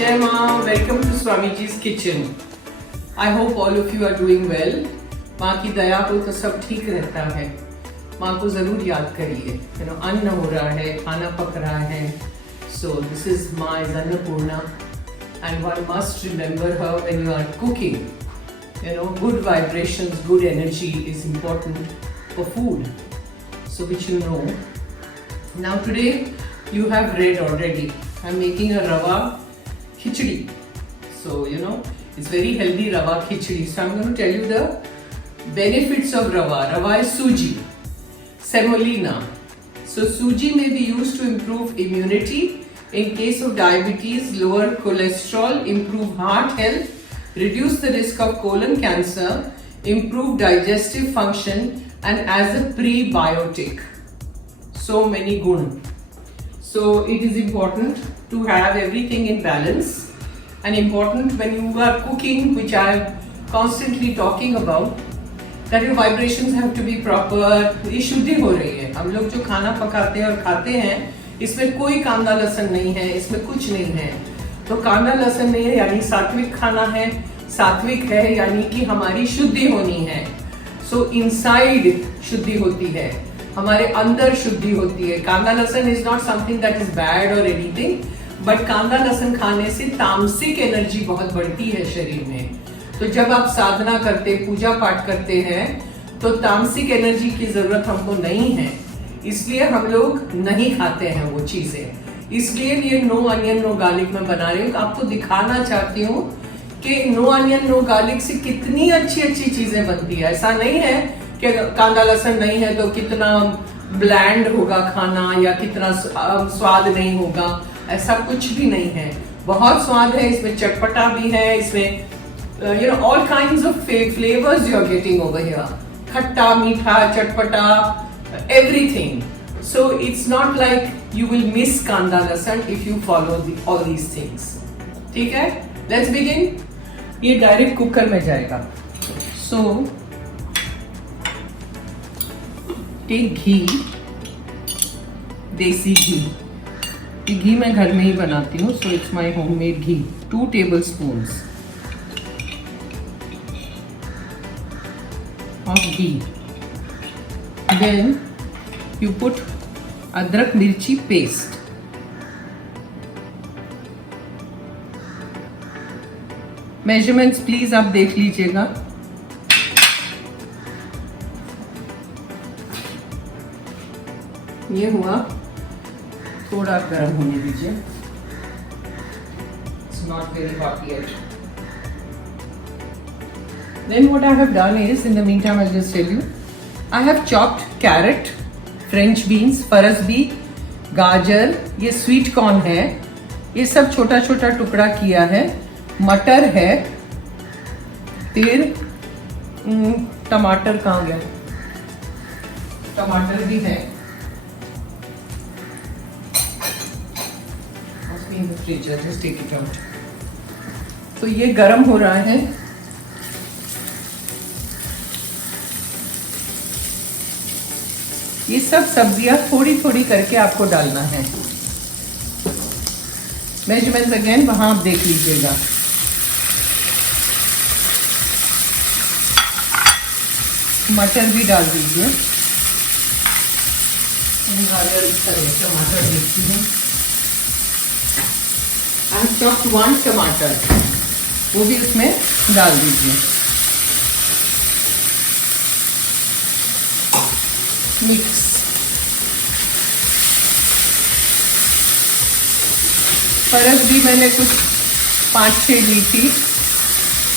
Jai Ma, welcome to Swamiji's kitchen. I hope all of you are doing well. माँ की दया हो तो सब ठीक रहता है. माँ को जरूर याद करिए. अन्न हो रहा है, खाना पक रहा है. So this is Ma is Annapurna, and one must remember her when you are cooking. Good vibrations, good energy is important for food. So which you know. Now today you have read already. I'm making a rava khichdi. So it's very healthy rava khichdi. So I'm going to tell you the benefits of rava. Rava is suji, semolina. So suji may be used to improve immunity in case of diabetes, lower cholesterol, improve heart health, reduce the risk of colon cancer, improve digestive function, and as a prebiotic. So many gun. So it is important to have everything in balance, and important when you are cooking, which I am constantly talking about, that your vibrations have to be proper. ये शुद्धि हो रही है. हम लोग जो खाना पकाते हैं और खाते हैं, इसमें कोई कांदा लहसुन नहीं है, इसमें कुछ नहीं है. तो कांदा लहसुन नहीं है यानी सात्विक खाना है. सात्विक है यानी कि हमारी शुद्धि होनी है. सो इनसाइड शुद्धि होती है, हमारे अंदर शुद्धि होती है. कांदा लहसुन is not something that is bad और एनीथिंग, बट कांदा लहसुन खाने से तामसिक एनर्जी बहुत बढ़ती है शरीर में. तो जब आप साधना करते, पूजा पाठ करते हैं, तो तामसिक एनर्जी की जरूरत हमको नहीं है, इसलिए हम लोग नहीं खाते हैं वो चीजें. इसलिए ये नो अनियन नो गार्लिक में बना रही हूँ. आपको दिखाना चाहती हूँ कि नो अनियन नो गार्लिक से कितनी अच्छी अच्छी चीजें बनती है. ऐसा नहीं है कि कांदा लहसुन नहीं है तो कितना ब्लैंड होगा खाना या कितना स्वाद नहीं होगा. ऐसा कुछ भी नहीं है. बहुत स्वाद है इसमें, चटपटा भी है इसमें. all kinds of flavors you are getting over here. खट्टा, मीठा, चटपटा, everything. So it's not like you will miss kanda lasan if you follow all these things. ठीक है? Let's begin. ये डायरेक्ट कुकर में जाएगा. So take घी, देसी घी. ये घी मैं घर में ही बनाती हूँ. So it's my homemade ghee. 2 tablespoons of ghee. Then you put adrak mirchi paste. Measurements please आप देख लीजिएगा. ये हुआ, थोड़ा गर्म होने दीजिए. It's not very hot yet. Then what I have done is, in the meantime I'll just tell you, I have chopped carrot, French beans, फरसबी, गाजर, ये स्वीट कॉर्न है, ये सब छोटा छोटा टुकड़ा किया है. मटर है, फिर टमाटर कहाँ गया, टमाटर भी है. Just take it out. तो ये गरम हो रहा है. ये सब सब्जियां थोड़ी थोड़ी करके आपको डालना है. मेजरमेंट्स अगेन वहां आप देख लीजिएगा. मटर भी डाल दीजिए. टमाटर देखती हूँ. आई हैव चॉप्ड 1 टमाटर, वो भी उसमें डाल दीजिए. मिक्स. फरस भी मैंने कुछ 5-6 ली थी,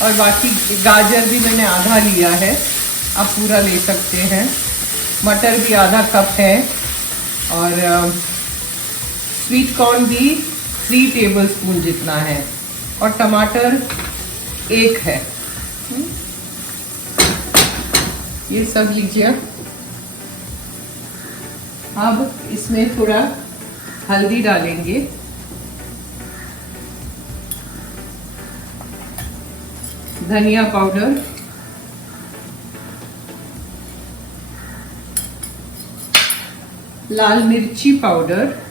और बाकी गाजर भी मैंने आधा लिया है. आप पूरा ले सकते हैं. मटर भी आधा कप है, और स्वीट कॉर्न भी 3 टेबलस्पून जितना है, और टमाटर 1 है. ये सब लीजिए. अब इसमें थोड़ा हल्दी डालेंगे. धनिया पाउडर, लाल मिर्ची powder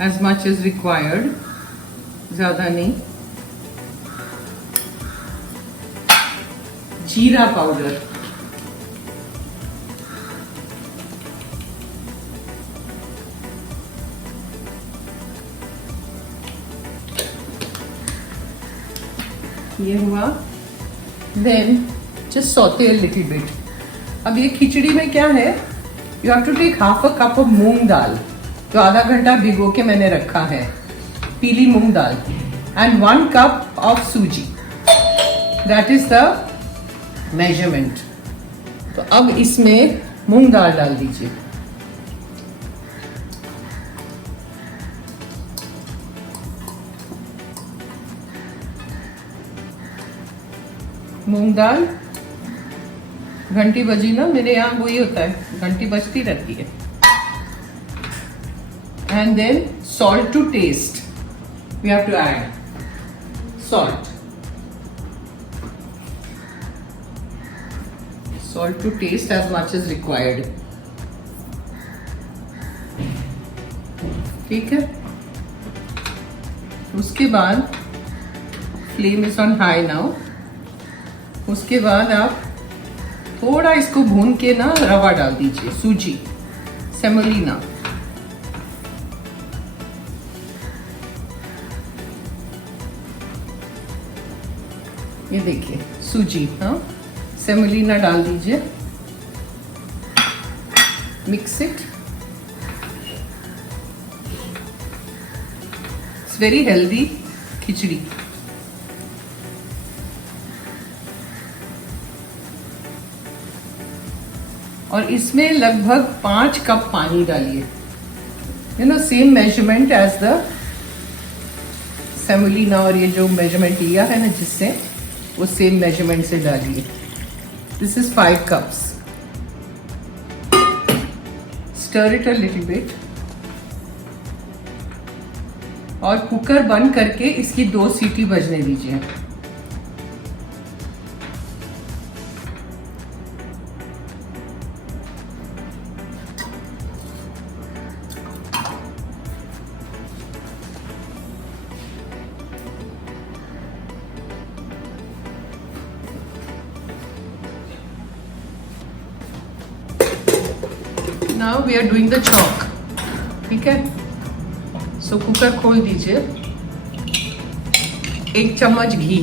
as much as required, ज़्यादा नहीं, जीरा पाउडर, ये हुआ। Then just saute a little bit. अब ये खिचड़ी में क्या है, you have to take half a cup of moong dal, जो आधा घंटा भिगो के मैंने रखा है, पीली मूंग दाल, and 1 cup of sooji. That is the measurement. तो अब इसमें मूंग दाल डाल दीजिए, मूंग दाल। घंटी बजी ना, मेरे यहाँ वही होता है, घंटी बजती रहती है। And then salt to taste, we have to add salt, salt to taste as much as required। ठीक है, उसके बाद flame is on high now. उसके बाद आप थोड़ा इसको भून के ना रवा डाल दीजिए, सूजी, सेमोलिना। ये देखिए सूजी, हाँ, सेमोलिना डाल दीजिए, mix it. It's very healthy khichdi. और इसमें लगभग 5 कप पानी डालिए, you know same measurement as the semolina. और ये जो मेजरमेंट लिया है ना जिससे, वो सेम मेजरमेंट से डालिए। This is 5 cups. Stir it a little bit. और कुकर बंद करके इसकी 2 सीटी बजने दीजिए। Now we are doing the chalk, ठीक है। सो कुकर खोल दीजिए, 1 चम्मच घी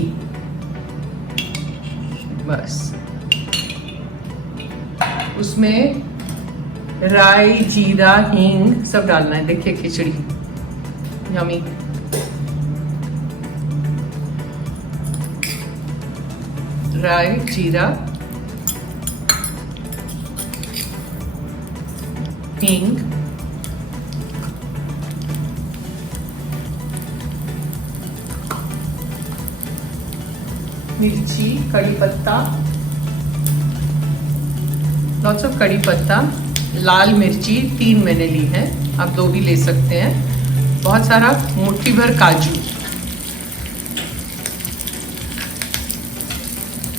बस, उसमें राई, जीरा, हींग सब डालना है। देखिए खिचड़ी यमी। राई, जीरा, हींग, मिर्ची, कड़ी पत्ता, लॉट्स ऑफ कड़ी पत्ता, लाल मिर्ची 3 मैंने ली है, आप 2 भी ले सकते हैं। बहुत सारा मुट्ठी भर काजू,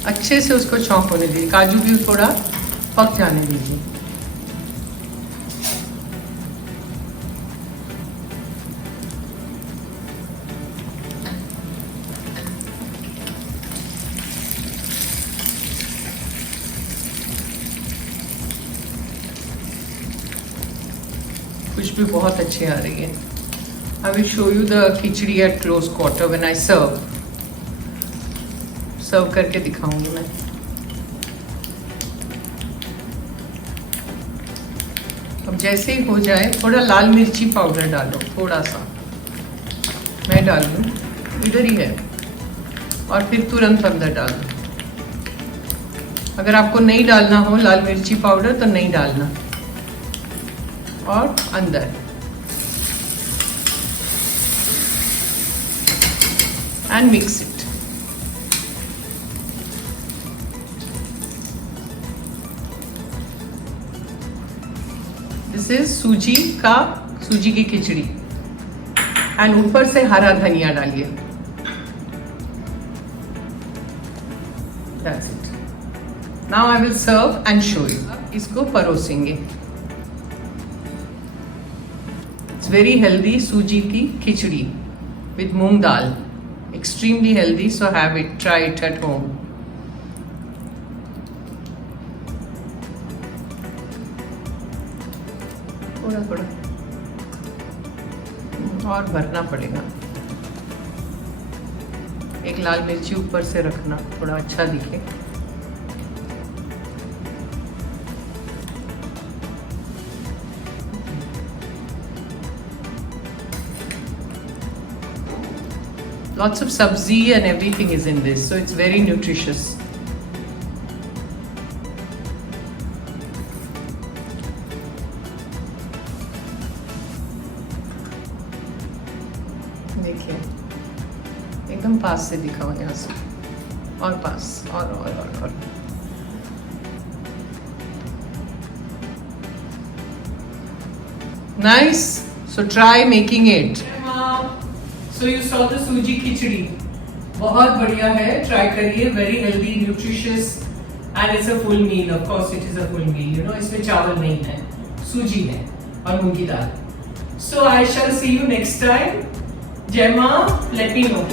अच्छे से उसको छौंक होने दीजिए, काजू भी थोड़ा पक जाने दीजिए। खुशबू बहुत अच्छी आ रही है। I will show you the khichdi at close quarter when I serve करके दिखाऊंगी मैं। अब जैसे ही हो जाए, थोड़ा लाल मिर्ची पाउडर डालो, थोड़ा सा मैं डाल लूँ, इधर ही है, और फिर तुरंत अंदर डाल दो। अगर आपको नहीं डालना हो लाल मिर्ची पाउडर तो नहीं डालना, और अंदर and mix it. This is सूजी की खिचड़ी, एंड ऊपर से हरा धनिया डालिए। That's it. Now I will serve and show you. इसको परोसेंगे। It's very healthy सूजी की खिचड़ी with moong dal. Extremely healthy, so have it. Try it at home. थोड़ा थोड़ा और भरना पड़ेगा. एक लाल मिर्ची ऊपर से रखना, थोड़ा अच्छा दिखे. Lots of sabzi and everything is in this, so it's very nutritious. देखिए एकदम पास से दिखाओ, यहाँ से और पास और. Nice. So try making it. So you saw the सूजी खिचड़ी, बहुत बढ़िया है. ट्राई करिए. Very healthy, nutritious and it's a full meal. Of course it is a full meal. You know, इसमें चावल नहीं है, सूजी है और मूंगी दाल. So I shall see you next time. Jai Ma, let me know.